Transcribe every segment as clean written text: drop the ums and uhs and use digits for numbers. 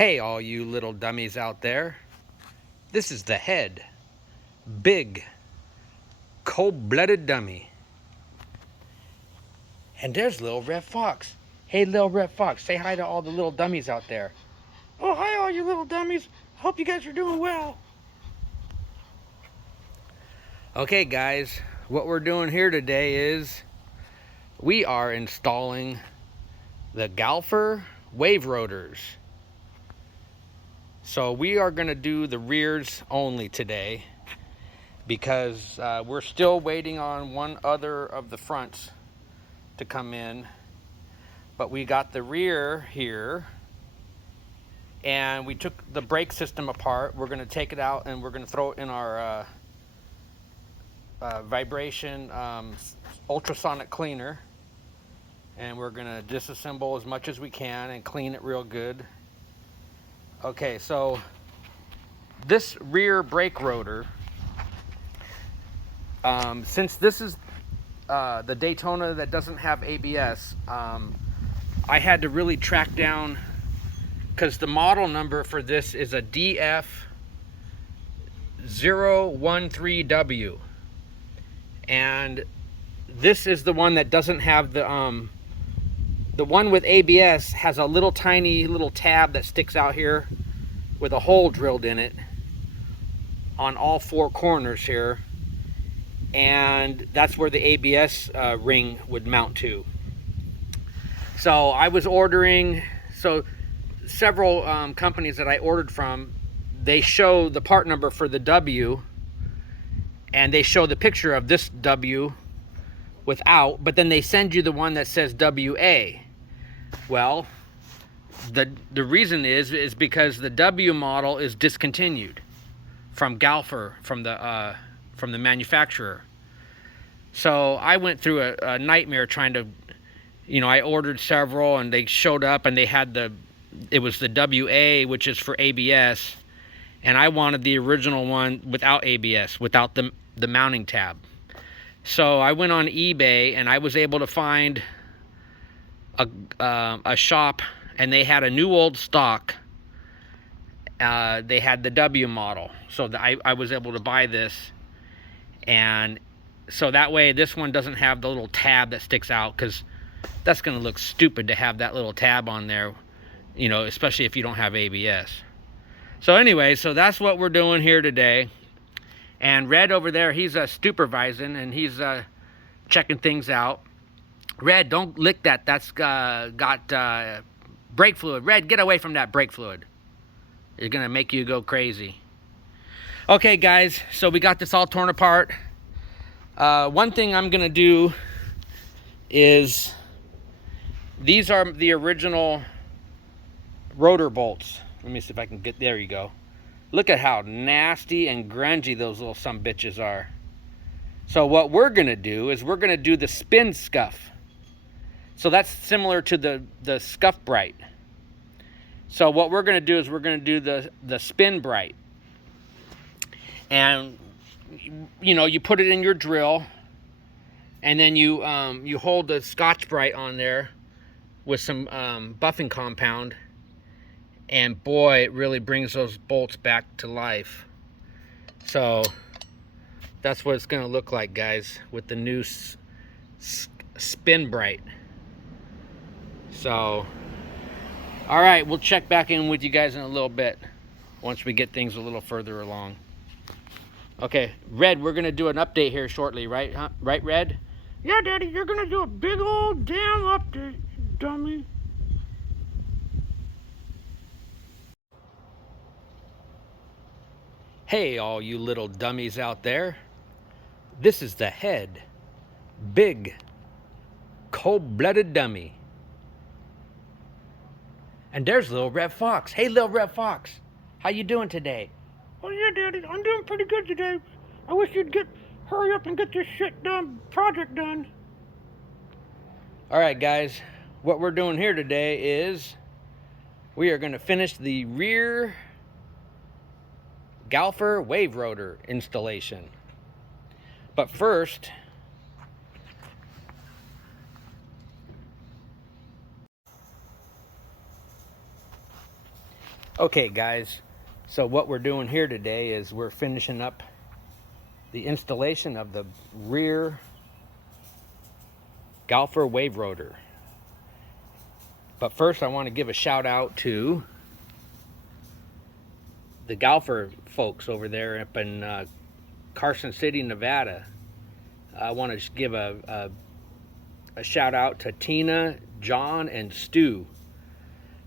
Hey, all you little dummies out there. This is the head. Big, cold-blooded dummy. And there's little Red Fox. Hey, little Red Fox, say hi to all the little dummies out there. Oh, hi, all you little dummies. Hope you guys are doing well. Okay, guys, what we're doing here today is we are installing the Galfer wave rotors. So we are going to do the rears only today because we're still waiting on one other of the fronts to come in. But we got the rear here, and we took the brake system apart. We're going to take it out and we're going to throw it in our vibration ultrasonic cleaner, and we're going to disassemble as much as we can and clean it real good. Okay, so this rear brake rotor, since this is the Daytona that doesn't have ABS, I had to really track down, because the model number for this is a DF013W, and this is the one that doesn't have the one with ABS has a little tiny little tab that sticks out here with a hole drilled in it on all four corners here, and that's where the ABS ring would mount to. So I was ordering, so several companies that I ordered from, they show the part number for the W, and they show the picture of this W without, but then they send you the one that says WA. Well, the reason is because the W model is discontinued from Galfer, from the manufacturer. So I went through a nightmare trying to, I ordered several, and they showed up and they had it was the WA, which is for ABS, and I wanted the original one without ABS, without the mounting tab. So I went on eBay and I was able to find a shop, and they had a new old stock. They had the W model, so I was able to buy this, and so that way this one doesn't have the little tab that sticks out, because that's going to look stupid to have that little tab on there, especially if you don't have ABS. So anyway, so that's what we're doing here today. And Red over there, he's supervising, and he's checking things out. Red, don't lick that. That's got brake fluid. Red, get away from that brake fluid. It's going to make you go crazy. Okay, guys, so we got this all torn apart. One thing I'm going to do is, these are the original rotor bolts. Let me see if I can get, there you go. Look at how nasty and grungy those little sumbitches are. So what we're going to do is we're going to do the spin scuff. So that's similar to the scuff bright. So what we're going to do is we're going to do the spin bright. And you put it in your drill, and then you hold the Scotch Brite on there with some buffing compound, and boy, it really brings those bolts back to life. So that's what it's going to look like, guys, with the new spin bright. So all right, we'll check back in with you guys in a little bit once we get things a little further along. Okay, Red, we're going to do an update here shortly, right? Right, Red? Yeah, Daddy, you're going to do a big old damn update, dummy. Hey, all you little dummies out there. This is the head. Big, cold-blooded dummy. And there's little Red Fox. Hey, little Red Fox. How you doing today? Oh, yeah, Daddy, I'm doing pretty good today. I wish you'd hurry up and get this project done. All right, guys. What we're doing here today is we are going to finish the rear Galfer wave rotor installation. But first, Okay guys, so what we're doing here today is we're finishing up the installation of the rear Galfer wave rotor. But first I want to give a shout out to the Galfer folks over there up in Carson City, Nevada. I want to give a shout out to Tina, John, and Stu.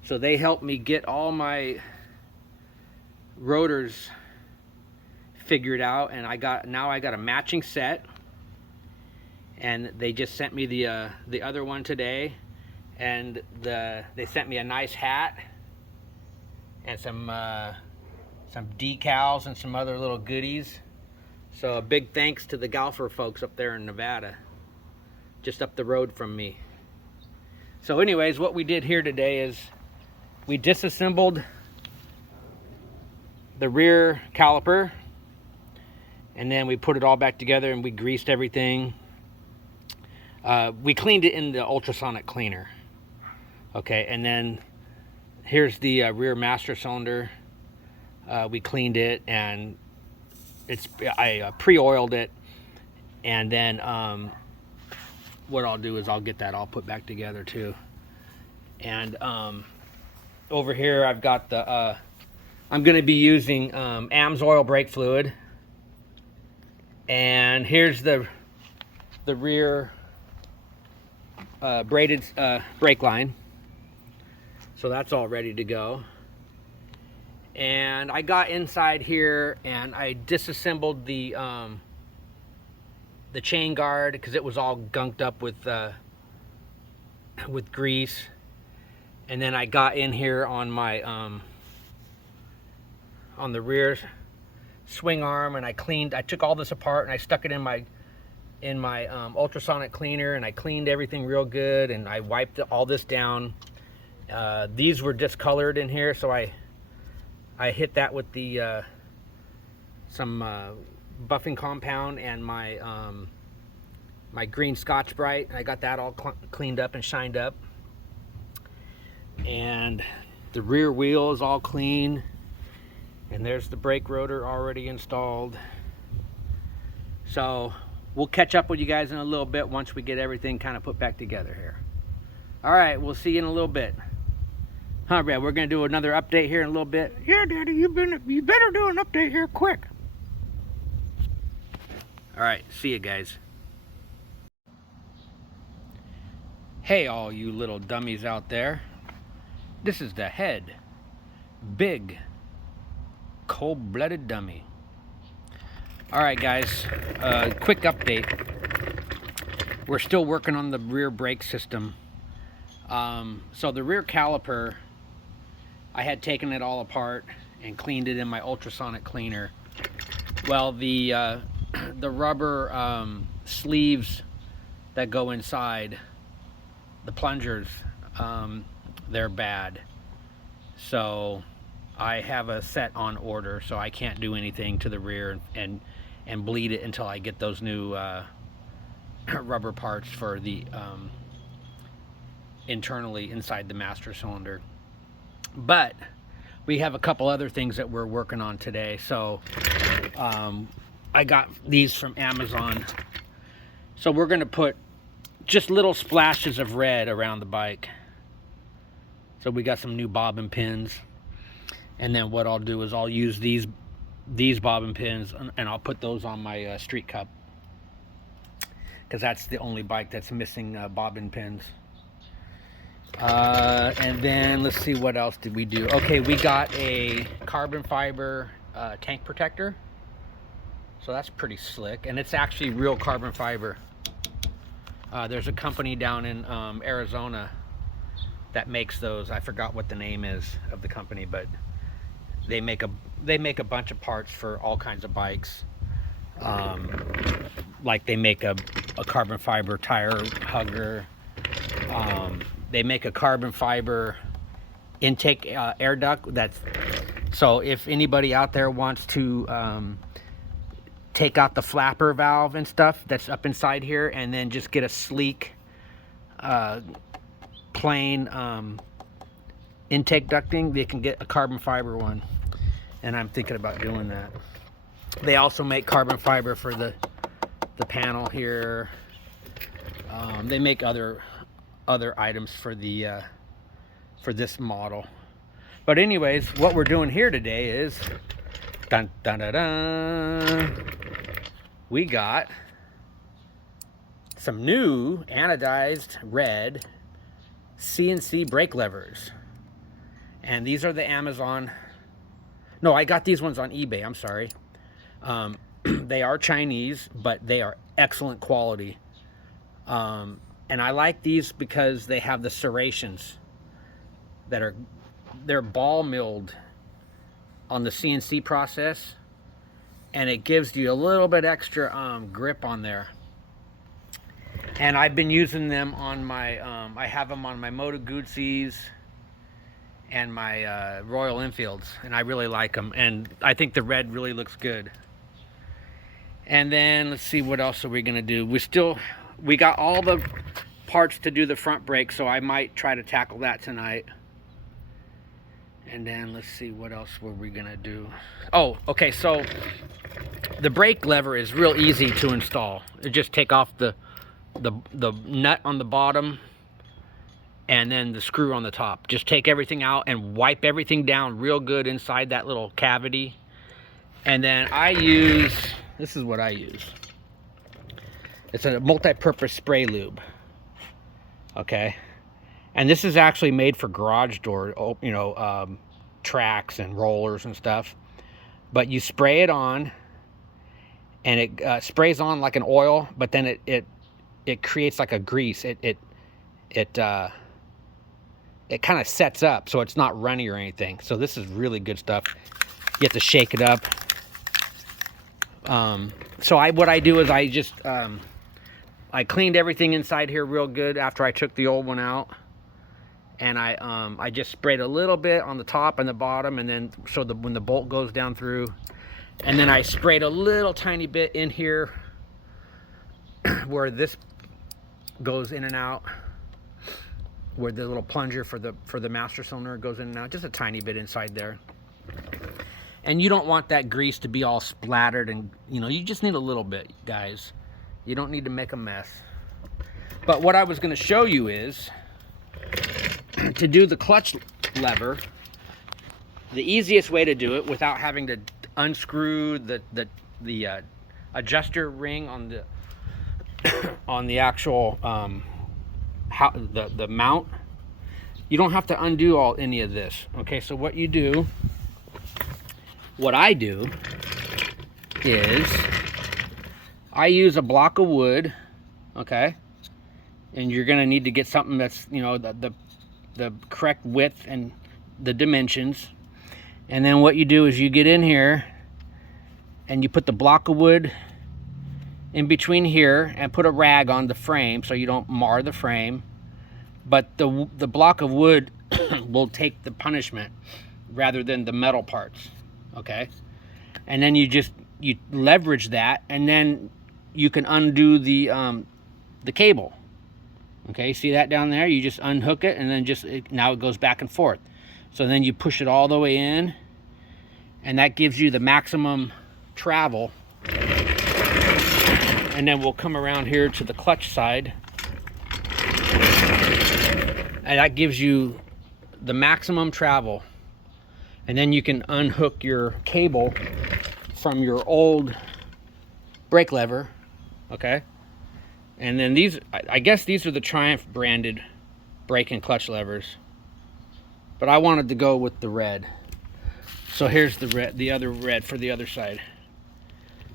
So they helped me get all my rotors figured out, and now I got a matching set, and they just sent me the other one today, and they sent me a nice hat and some decals and some other little goodies. So a big thanks to the Galfer folks up there in Nevada, just up the road from me. So anyways, what we did here today is we disassembled the rear caliper, and then we put it all back together and we greased everything. We cleaned it in the ultrasonic cleaner. Okay, and then here's the rear master cylinder. We cleaned it, and I pre-oiled it, and then what I'll do is I'll get that all put back together too. And over here I've got the I'm going to be using AMSOIL brake fluid, and here's the rear braided brake line, so that's all ready to go. And I got inside here and I disassembled the chain guard because it was all gunked up with grease. And then I got in here on my on the rear swing arm, and I took all this apart and I stuck it in my ultrasonic cleaner, and I cleaned everything real good, and I wiped all this down. These were discolored in here, so I hit that with the some buffing compound and my my green Scotch Brite, and I got that all cleaned up and shined up. And the rear wheel is all clean, and there's the brake rotor already installed. So we'll catch up with you guys in a little bit once we get everything kind of put back together here. All right, we'll see you in a little bit. Huh, Brad? We're gonna do another update here in a little bit. Yeah, Daddy, you better do an update here quick. All right, see you guys. Hey, all you little dummies out there. This is the head, big, cold-blooded dummy. All right, guys, quick update. We're still working on the rear brake system. So the rear caliper, I had taken it all apart and cleaned it in my ultrasonic cleaner. Well, the rubber sleeves that go inside, the plungers, they're bad. So I have a set on order, so I can't do anything to the rear and bleed it until I get those new rubber parts for the internally inside the master cylinder. But we have a couple other things that we're working on today. So I got these from Amazon. So we're going to put just little splashes of red around the bike. So we got some new bobbin pins, and then what I'll do is I'll use these bobbin pins, and I'll put those on my street cup, because that's the only bike that's missing bobbin pins. And then let's see, what else did we do? Okay, we got a carbon fiber tank protector, so that's pretty slick, and it's actually real carbon fiber. There's a company down in Arizona that makes those. I forgot what the name is of the company, but they make a bunch of parts for all kinds of bikes. Like they make a carbon fiber tire hugger. They make a carbon fiber intake air duct. So if anybody out there wants to take out the flapper valve and stuff that's up inside here, and then just get a sleek plain intake ducting, they can get a carbon fiber one, and I'm thinking about doing that. They also make carbon fiber for the panel here. They make other items for the for this model. But anyways, what we're doing here today is dun dun dun dun. We got some new anodized red CNC brake levers. And these are the Amazon. No, I got these ones on eBay. I'm sorry. They are Chinese, but they are excellent quality. And I like these because they have the serrations that they're ball milled on the CNC process, and it gives you a little bit extra grip on there. And I've been using them on my I have them on my Moto Guzzi's and my Royal Enfields, and I really like them, and I think the red really looks good. And then let's see, what else are we gonna do? We got all the parts to do the front brake, so I might try to tackle that tonight. And then let's see, what else were we gonna do? Oh, okay, so the brake lever is real easy to install. You just take off the nut on the bottom and then the screw on the top. Just take everything out and wipe everything down real good inside that little cavity. And then this is what I use. It's a multi-purpose spray lube. Okay. And this is actually made for garage door, tracks and rollers and stuff. But you spray it on, and it sprays on like an oil, but then it creates like a grease. It kind of sets up so it's not runny or anything. So this is really good stuff. You have to shake it up. So what I do is I just I cleaned everything inside here real good after I took the old one out, and I just sprayed a little bit on the top and the bottom, and then so when the bolt goes down through, and then I sprayed a little tiny bit in here where this goes in and out, where the little plunger for the master cylinder goes in and out, just a tiny bit inside there. And you don't want that grease to be all splattered, and you just need a little bit, guys. You don't need to make a mess. But what I was going to show you is to do the clutch lever. The easiest way to do it without having to unscrew the adjuster ring on the actual the mount. You don't have to undo any of this. Okay, so what I do is I use a block of wood, okay, and you're gonna need to get something that's the correct width and the dimensions. And then what you do is you get in here and you put the block of wood in between here and put a rag on the frame so you don't mar the frame. But the block of wood will take the punishment rather than the metal parts, okay? And then you leverage that, and then you can undo the cable. Okay, see that down there? You just unhook it, and then now it goes back and forth. So then you push it all the way in, and that gives you the maximum travel. And then we'll come around here to the clutch side, and that gives you the maximum travel. And then you can unhook your cable from your old brake lever, okay? And then I guess these are the Triumph branded brake and clutch levers, but I wanted to go with the red. So here's the other red for the other side.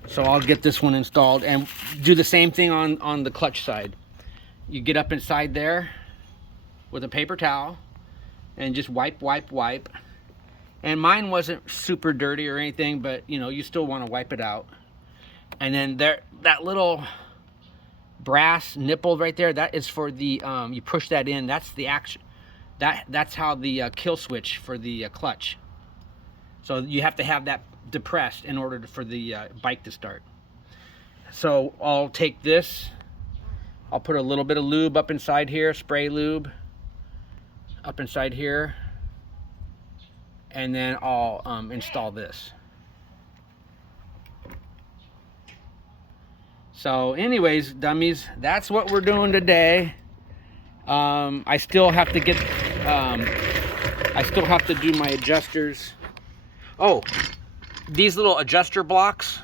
So I'll get this one installed and do the same thing on the clutch side. You get up inside there with a paper towel and just wipe. And mine wasn't super dirty or anything, but you still want to wipe it out. And then that little brass nipple right there, that is for the you push that in. That's the action. That's how the kill switch for the clutch. So you have to have that depressed in order for the bike to start. So I'll take this. I'll put a little bit of lube up inside here, spray lube up inside here. and then I'll install this. So anyways, dummies, that's what we're doing today. I still have to get, I still have to do my adjusters. Oh, these little adjuster blocks,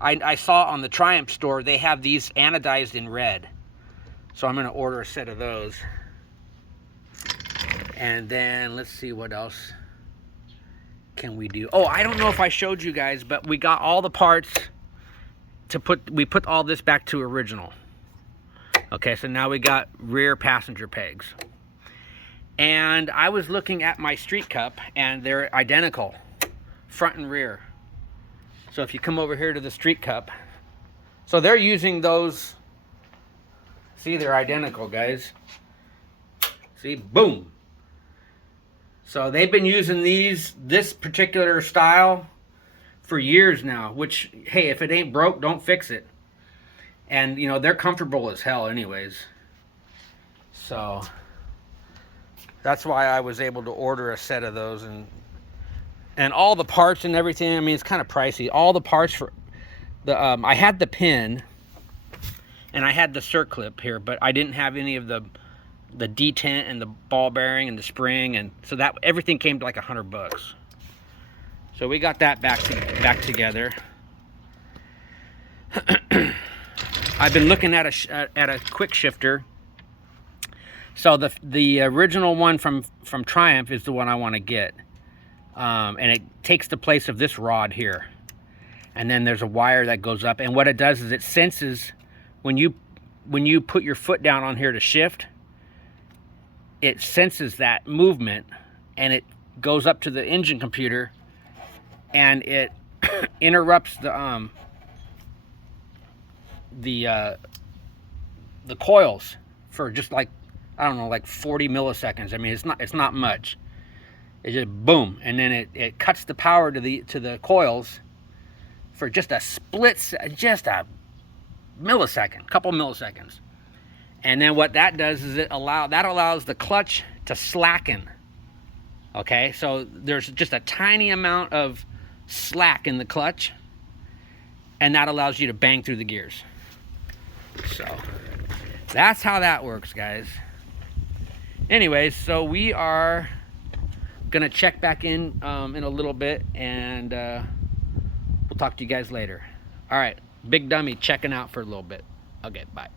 I saw on the Triumph store, they have these anodized in red. So I'm gonna order a set of those. And then let's see what else can we do. Oh, I don't know if I showed you guys, but we got all the parts to put, we put all this back to original. Okay, so now we got rear passenger pegs. And I was looking at my Street Cup and they're identical, front and rear. So if you come over here to the Street Cup, so they're using those, see, they're identical, guys. See, boom. So they've been using this particular style for years now, which, hey, if it ain't broke, don't fix it. And, you know, they're comfortable as hell anyways. So that's why I was able to order a set of those, and all the parts and everything. I mean, it's kind of pricey. All the parts for the, I had the pin and I had the circlip here, but I didn't have any of the detent and the ball bearing and the spring, and so that everything came to like $100. So we got that back together. I've been looking at a quick shifter. So the original one from Triumph is the one I want to get, and it takes the place of this rod here. And then there's a wire that goes up, and what it does is it senses when you put your foot down on here to shift, it senses that movement, and it goes up to the engine computer, and it interrupts the coils for just like, I don't know, like 40 milliseconds. I mean, it's not much. It just boom, and then it cuts the power to the coils for just a just a millisecond, couple milliseconds. And then what that does is that allows the clutch to slacken. Okay, so there's just a tiny amount of slack in the clutch, and that allows you to bang through the gears. So that's how that works, guys. Anyways, so we are gonna check back in a little bit, and we'll talk to you guys later. All right, Big Dummy checking out for a little bit. Okay, bye.